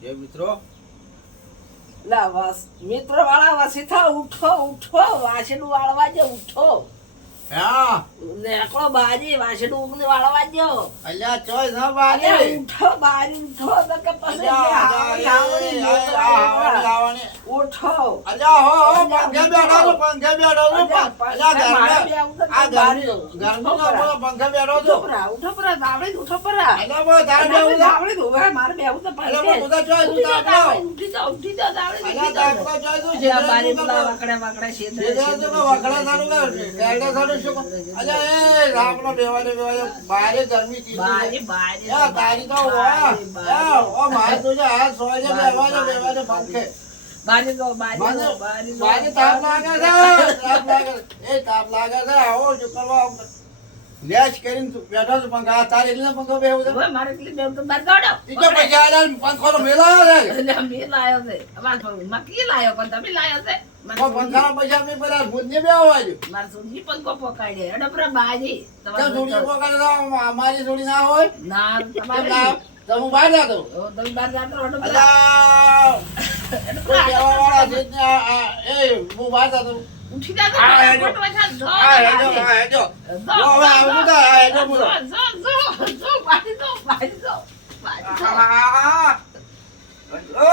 જે મિત્રો લા બસ મિત્રો વાળા વસીથા ઉઠો ઉઠો વાસણું વાળવા જો ઉઠો હા નેકળો બાજી વાસણું વાળવા જો અલ્યા ચોય ના અરે બાજી ઉઠો બાજી ઉઠો તો કે પછી લાવવાની ઉઠો અલ્યા હો પંખે બેઠો છું પંખે બેઠો છું અલ્યા ગરમી ના પંખે બેઠો છું ઉઠો પરા દાવડી ઉઠો પરા અલ્યા બો દાવડી દાવડી દોવા મારે બેવું તો અલ્યા બો બધા ચોય તું દાવડો ઉઠી જાવ દાવડી અલ્યા દાવડો ચોય તું છે બારી પેલા વાકડા વાકડા જે તો વખડા થારું કેરડા થારું શું અલ્યા એ રામનો બેવાને બારે ગરમી ચીજ બારી બારી યા તારી તો વાહ ઓ માર તો જો આ સોજે બેવાને પંખે બારી દો બારી બારે તાપ લાગે છે તાપ લાગે છે આવો જો કરવા લેશ કરીને બેઠો છું પંખા તારે એટલે પંખો બેહું છે ઓય મારે કેટલી બેવ તો બાર ગાડો તીજો પછી આલા પંખો તો મેલાયો છે એટલે મે લાયો છે અમાર મકી લાયો પણ તમે લાયો છે પંખાના પૈસા મે પેલા ભૂતને બેહવા જો માર સુજી પંખો પકાડે એડો પર બાજી તો જોડી પકડે તો અમારી જોડી ના હોય ના તમારે તો હું બહાર જાતો તમે બાર જાતો એડો પર અલ્યા કોઈ કહેવા વાળા છે ને એ હું બહાર જાતો ઉઠી જાતો ફોટો વાછા જો હેજો હવે આવું તો હેજો બોલો જો બાજી દો ઓ